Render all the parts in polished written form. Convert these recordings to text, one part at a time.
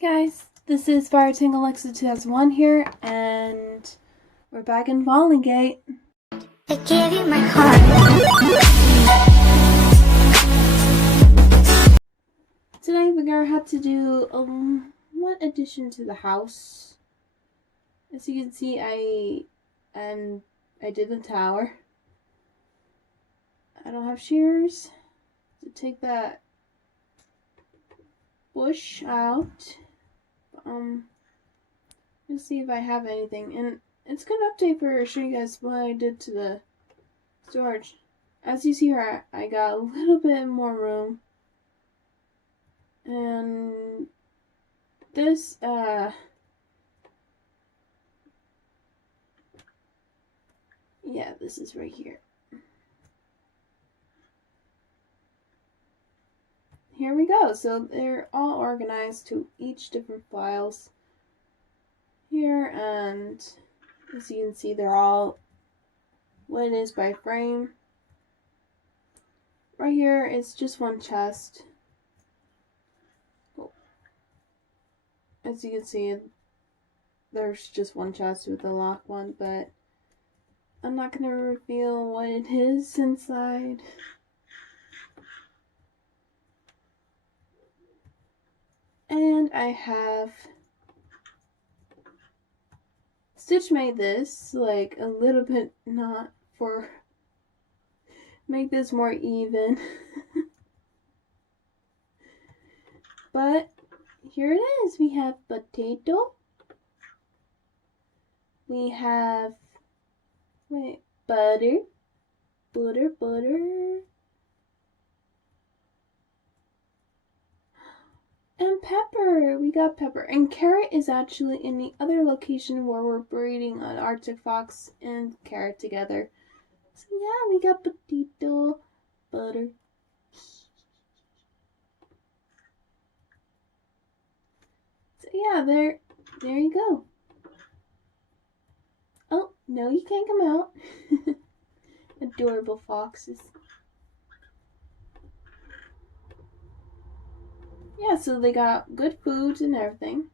Guys, this is Fireting Alexa 2001 here, and we're back in Vulengate. I gave you my heart. Today we're gonna have to do one addition to the house. As you can see, I did the tower. I don't have shears to take that bush out. Let's see if I have anything, and it's a good update for show you guys what I did to the storage. As you see here, I got a little bit more room, and this yeah, this is right here. Here we go. So they're all organized to each different files here, and as you can see, they're all what it is by frame. Right here, it's just one chest. As you can see, there's just one chest with a lock one, but I'm not gonna reveal what it is inside. And I have Stitch made this like a little bit not for make this more even. But here it is. We have potato. We have butter. And pepper. We got pepper. And carrot is actually in the other location where we're breeding an Arctic fox and carrot together. So yeah, we got potato, butter. So yeah, there you go. Oh, no, you can't come out. Adorable foxes. Yeah, so they got good food and everything.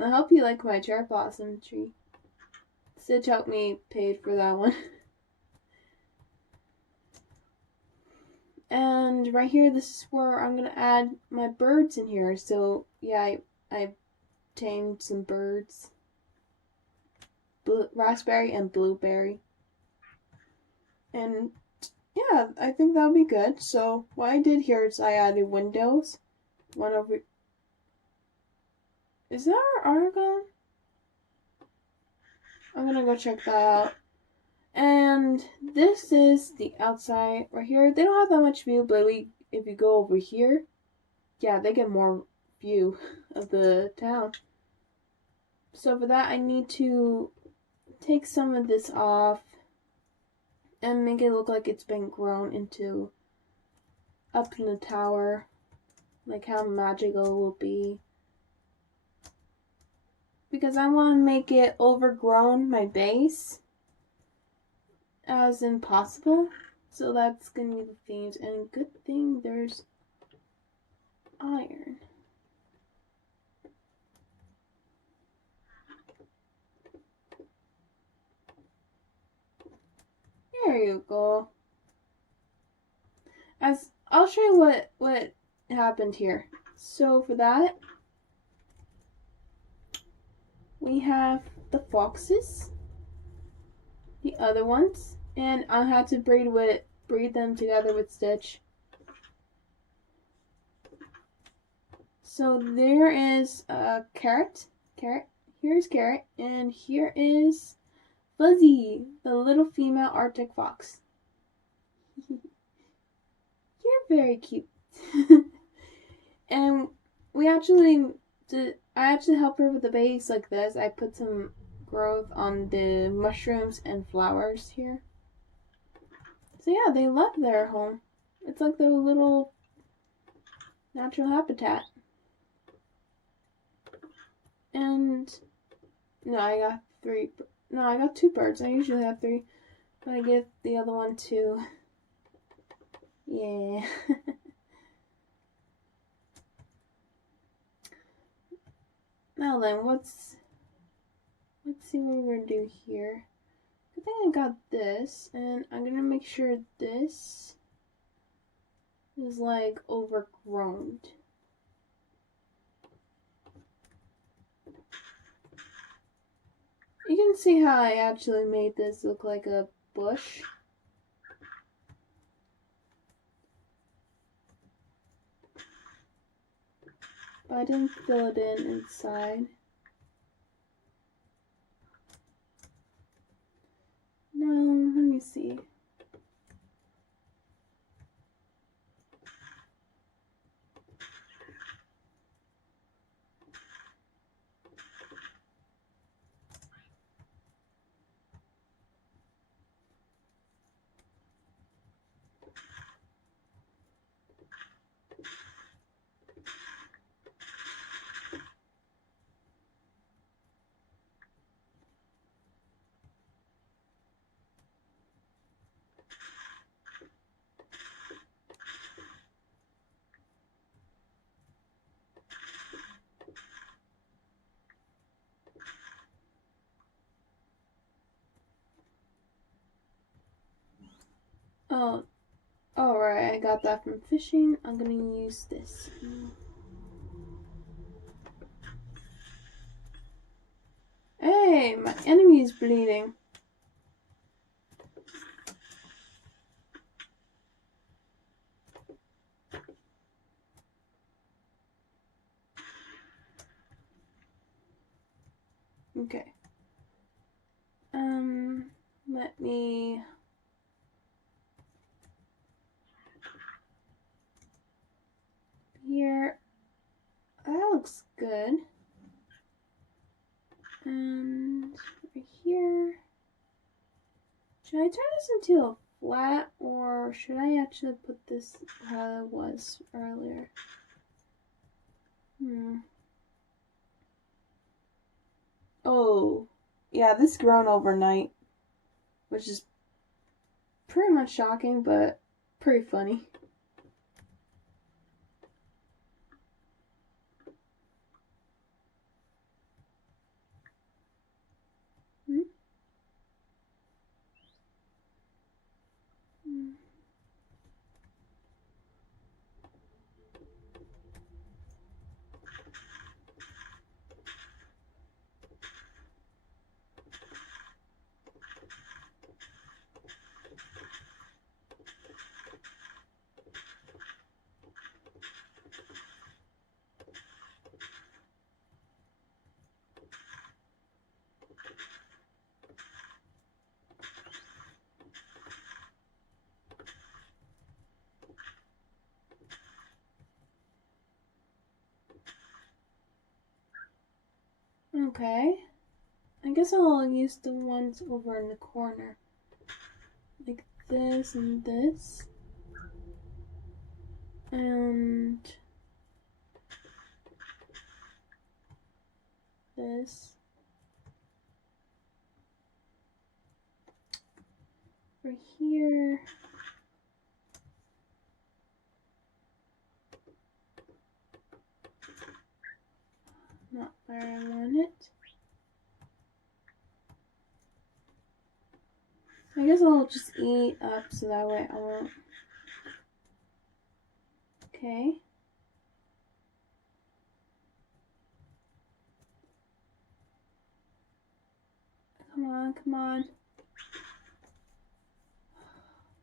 I hope you like my cherry blossom tree. Stitch helped me paid for that one. And right here, this is where I'm gonna add my birds in here. So yeah, I tamed some birds. Raspberry and blueberry. And yeah, I think that'll be good. So what I did here is I added windows. One over. Is that our argon? I'm gonna go check that out. And this is the outside right here. They don't have that much view, but if you go over here, yeah, they get more view of the town. So for that, I need to take some of this off and make it look like it's been grown into up in the tower, like how magical it will be. Because I want to make it overgrown, my base, as impossible. So that's going to be the themes. And good thing there's iron. There you go. As I'll show you what happened here. So for that, we have the foxes, the other ones, and I had to breed them together with Stitch. So there is Carrot. Here's Carrot, and here is Fuzzy, the little female Arctic fox. You're very cute. And I actually helped her with the base like this. I put some growth on the mushrooms and flowers here. So yeah, they love their home. It's like their little natural habitat. And no, I got two birds. I usually have three, but I give the other one two. Yeah. Now then, let's see what we're gonna do here. Good thing I got this, and I'm gonna make sure this is like overgrown. You can see how I actually made this look like a bush. But I didn't fill it in inside. No, let me see. Oh, alright, I got that from fishing. I'm gonna use this. Hey, my enemy is bleeding. Okay. Let me... Here. That looks good. And right here. Should I turn this into a flat, or should I actually put this how it was earlier? Oh, yeah, this grown overnight, which is pretty much shocking, but pretty funny. Okay. I guess I'll use the ones over in the corner. Like this and this. And this. Right here. Not where I want it. I guess I'll just eat up so that way I won't. Okay. Come on, come on.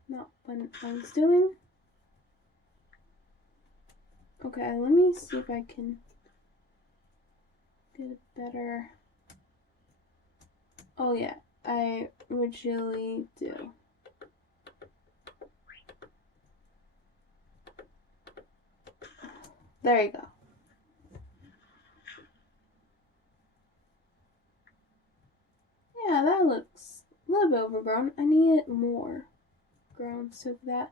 Not what I was doing. Okay, let me see if I can get it better. Oh yeah, I originally do. There you go. Yeah, that looks a little bit overgrown. I need it more grown, so for that,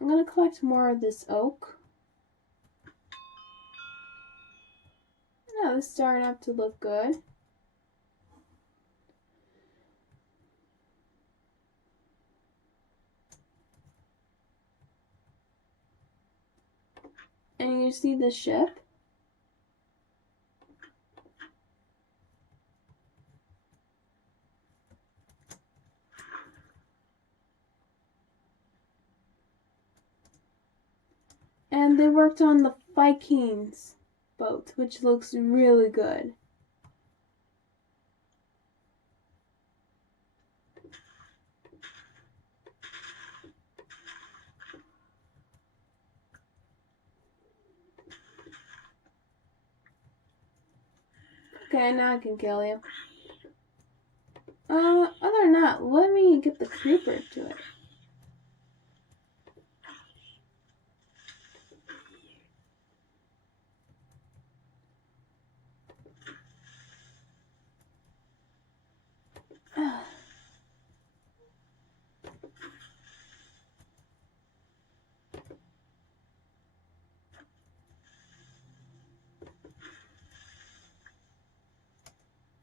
I'm gonna collect more of this oak. Yeah, this is starting up to look good. And you see the ship? And they worked on the Vikings boat, which looks really good. Okay, now I can kill you. Other than that, let me get the creeper to it.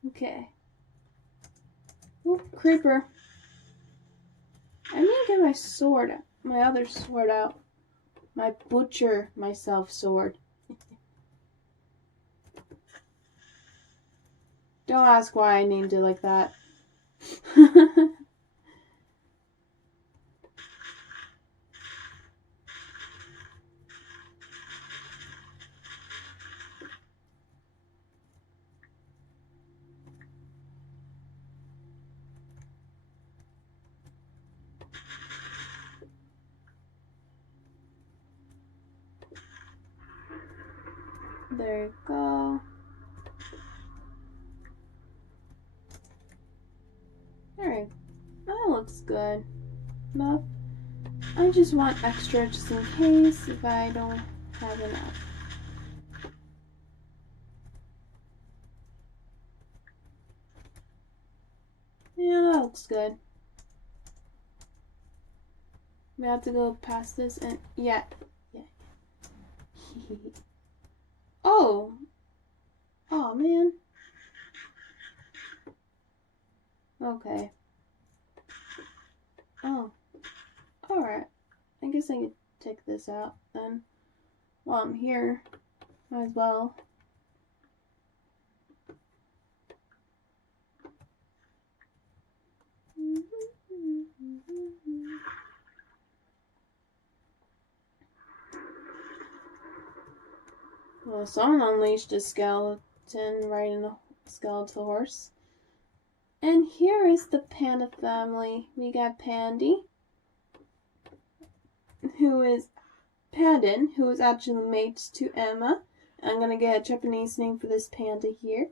Okay. Oop, creeper. I need to get my sword, my other sword out. My butcher myself sword. Don't ask why I named it like that. There you go. Alright, that looks good enough. I just want extra just in case if I don't have enough. Yeah, that looks good. We have to go past this and yeah. Oh. Oh man. Okay. Oh. Alright. I guess I could take this out then. While I'm here. Might as well. Well, someone unleashed a skeleton riding a skeletal horse. And here is the panda family. We got Pandy, who is Pandin, who is actually mates to Emma. I'm gonna get a Japanese name for this panda here.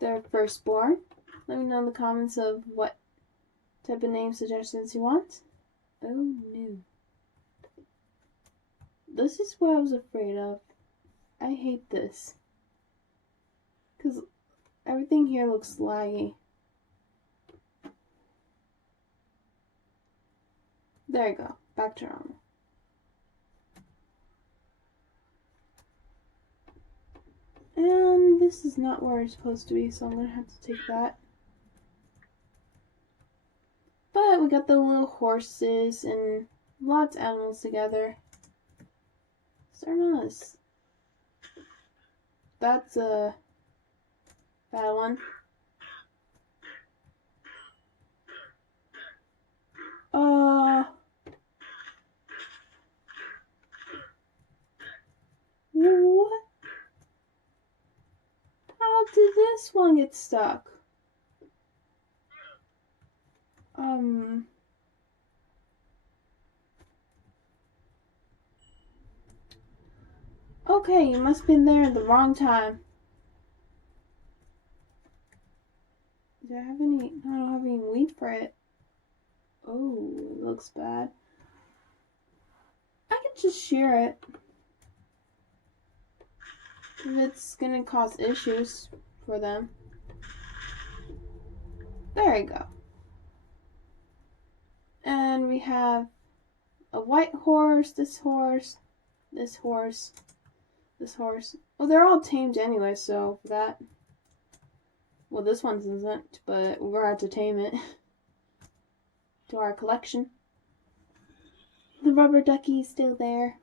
Their firstborn. Let me know in the comments of what type of name suggestions you want. Oh no. This is what I was afraid of. I hate this. Because everything here looks laggy. There you go. Back to normal. And this is not where it's supposed to be, so I'm going to have to take that. But we got the little horses and lots of animals together. Sarnas. That's a bad one. What? How did this one get stuck? Okay, you must have been there at the wrong time. Do I have any? No, I don't have any wheat for it. Oh, it looks bad. I can just shear it. If it's gonna cause issues for them. There you go. And we have a white horse, this horse, this horse, this horse. Well, they're all tamed anyway, so for that. Well, this one isn't, but we're gonna have to tame it to our collection. The rubber ducky's still there.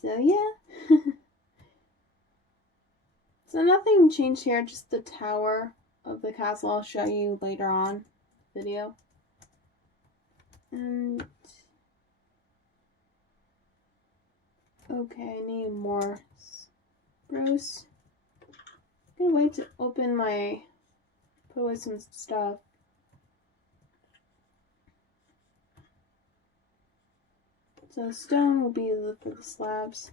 So yeah. So nothing changed here, just the tower of the castle I'll show you later on in the video. And Okay, I need more spruce. I'm gonna wait to open my, put away some stuff. So stone will be for the slabs.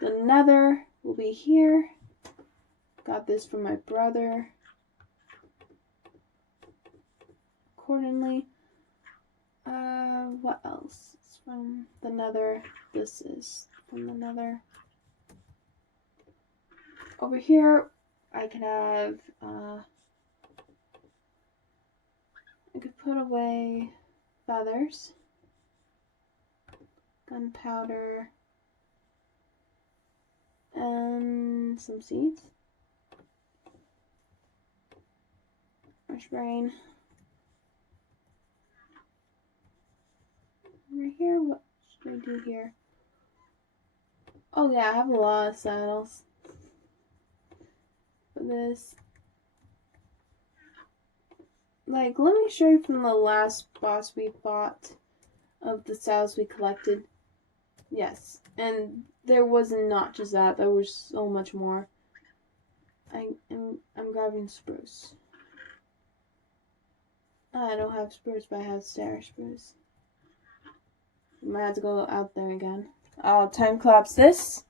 The nether will be here. Got this from my brother. Accordingly. What else? It's from the nether. This is from the nether. Over here, I could have, I could put away feathers, gunpowder, and some seeds. Fresh brain. Right here, what should I do here? Oh yeah, I have a lot of saddles for this. Like, let me show you from the last boss we fought of the saddles we collected. Yes, and there was not just that, there was so much more. I'm grabbing spruce. I don't have spruce, but I have stair spruce. I might have to go out there again. I'll time collapse this.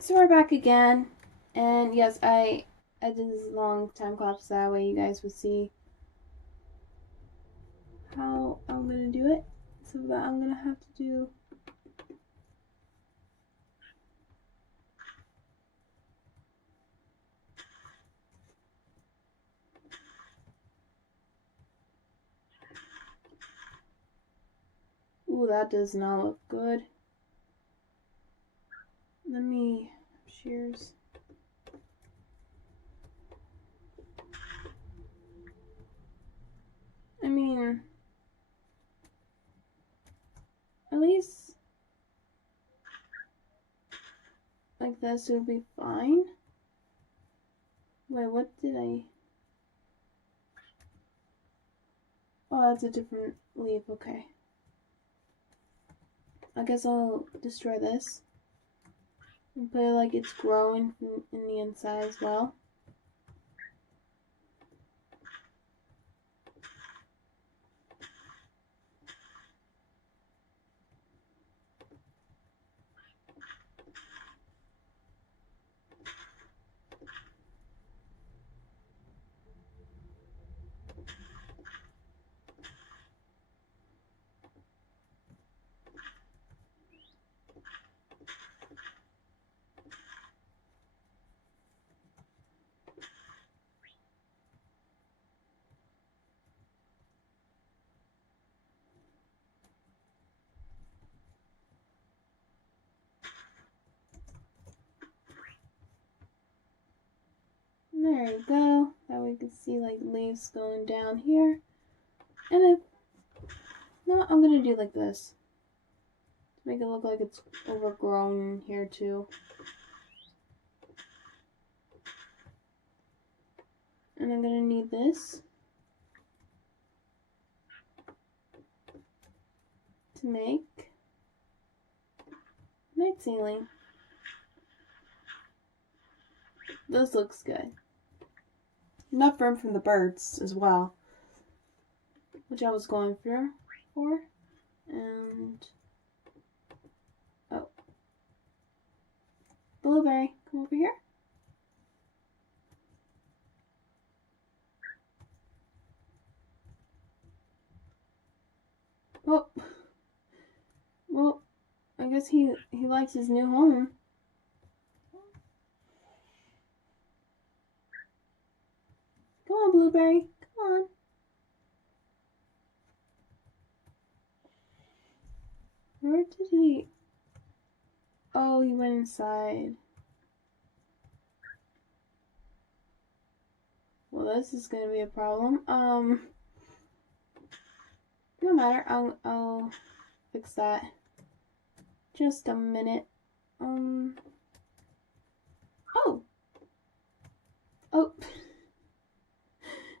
So we're back again, and yes, I did this long time collapse that way you guys would see how I'm gonna do it. So that I'm gonna have to do ooh, that does not look good. Let me shears. I mean, at least like this would be fine. Wait, what did I? Oh, that's a different leaf. Okay. I guess I'll destroy this and put it like it's growing in the inside as well. There you go. That way we can see like leaves going down here. And if not, I'm gonna do like this. To make it look like it's overgrown here too. And I'm gonna need this to make night ceiling. This looks good. Enough room from the birds as well, which I was going for. And oh, blueberry, come over here. Oh, well, I guess he likes his new home. Come on, blueberry, come on. Where did he... Oh, he went inside. Well, this is gonna be a problem. No matter. I'll fix that. Just a minute. Oh. Oh.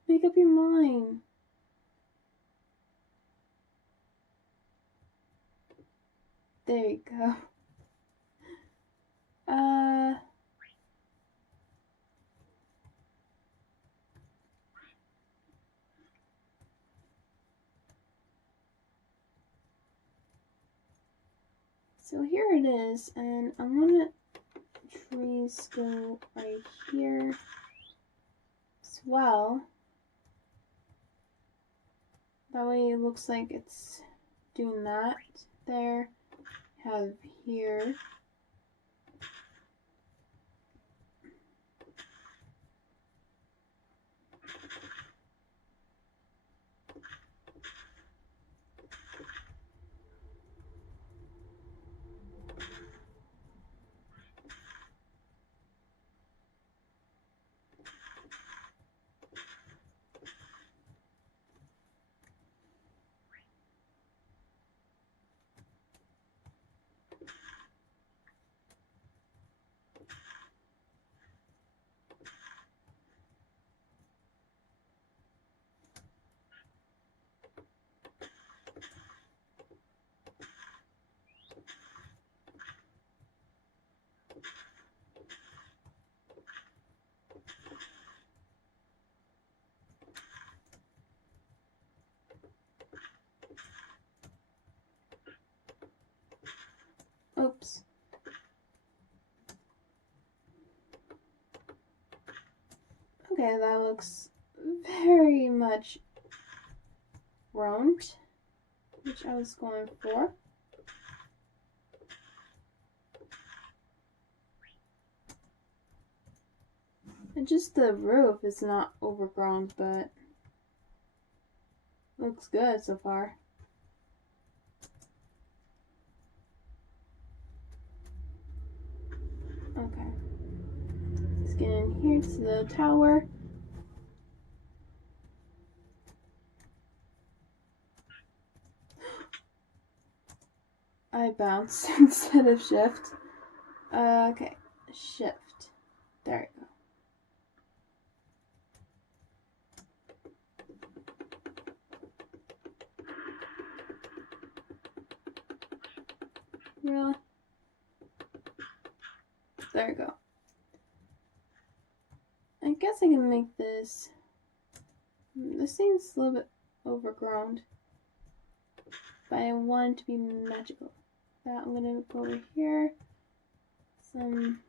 Make up your mind. There you go. So here it is, and I'm gonna trees go right here as well. That way it looks like it's doing that there. Have here. Oops. Okay, that looks very much round, which I was going for. And just the roof is not overgrown, but looks good so far. Okay. Let's get in here to the tower. I bounced instead of shift. Okay, shift. There you go. Really? There you go. I guess I can make this. This seems a little bit overgrown, but I want it to be magical. That I'm gonna go over here. Some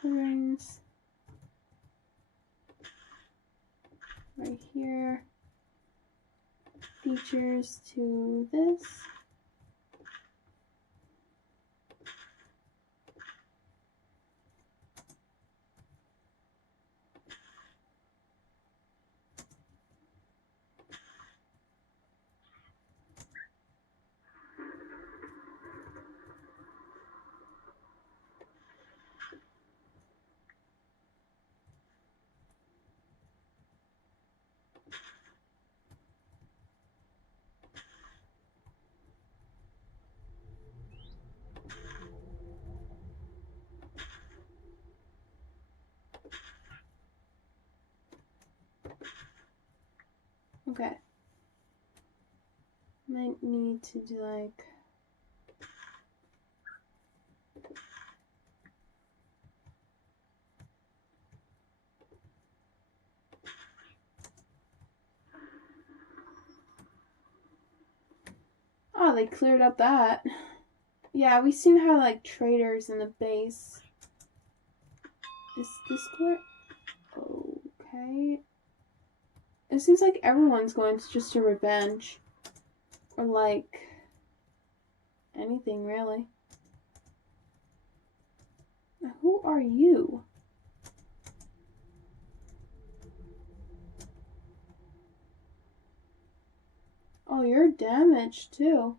colorings right here. Features to this. Okay. Might need to do like oh, they cleared up that. Yeah, we seem to have like traders in the base. Is this clear? Okay. It seems like everyone's going to just a revenge. Or like anything really. Who are you? Oh, you're damaged too.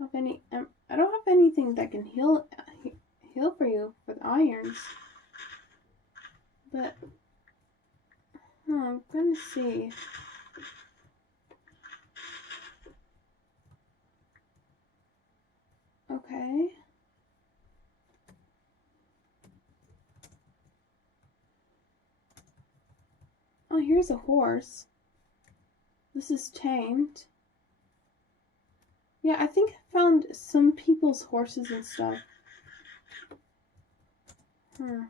I don't have anything that can heal for you with irons. But I'm gonna see. Okay. Oh, here's a horse. This is tamed. Yeah, I think I found some people's horses and stuff. Okay.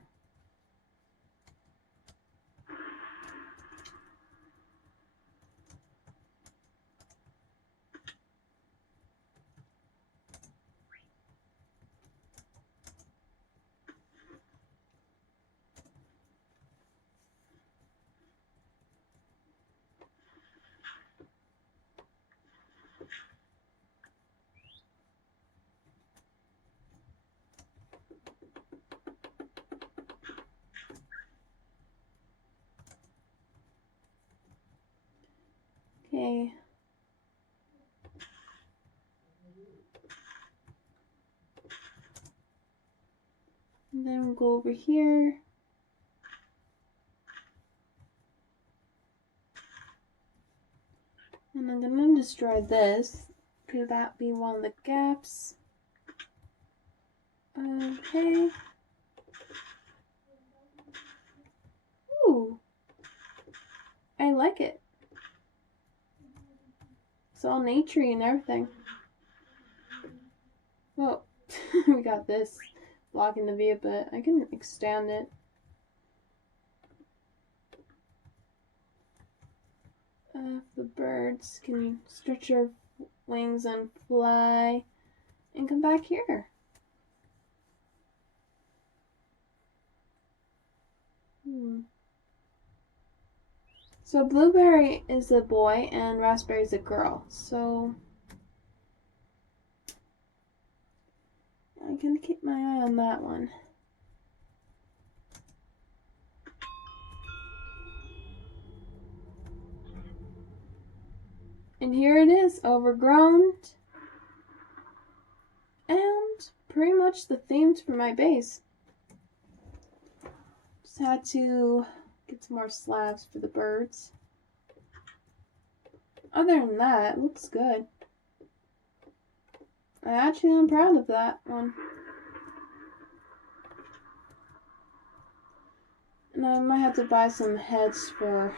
And then we'll go over here. And I'm gonna destroy this. Could that be one of the gaps? Okay. Ooh. I like it. It's all naturey and everything. Well, we got this blocking the view, but I can extend it. The birds can stretch their wings and fly and come back here. So blueberry is a boy and raspberry is a girl. So I can keep my eye on that one. And here it is, overgrown. And pretty much the themes for my base. Just had to get some more slabs for the birds. Other than that, it looks good. I actually am proud of that one. And I might have to buy some heads for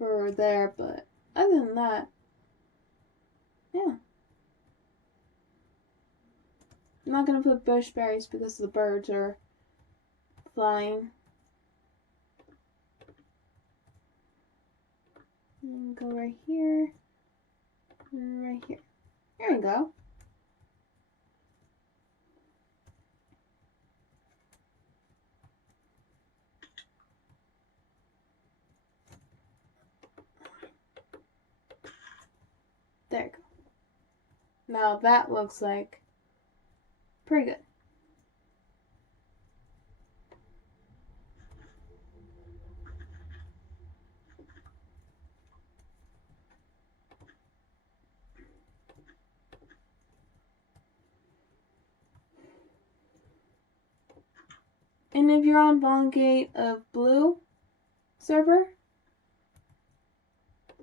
there, but other than that, yeah. I'm not gonna put bush berries because the birds are flying. And go right here. And right here. There we go. There you go. Now that looks like pretty good. And if you're on Vulengate of Blue server,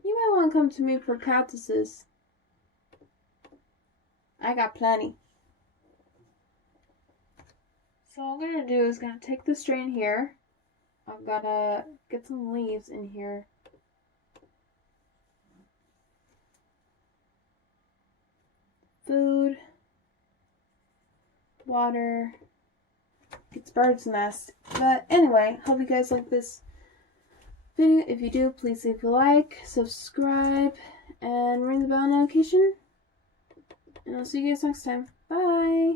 you might want to come to me for cactuses. I got plenty. So what I'm gonna do is gonna take this drain here. I'm gonna get some leaves in here. Food, water, gets bird's nest. But anyway, hope you guys like this video. If you do, please leave a like, subscribe, and ring the bell notification. And I'll see you guys next time. Bye!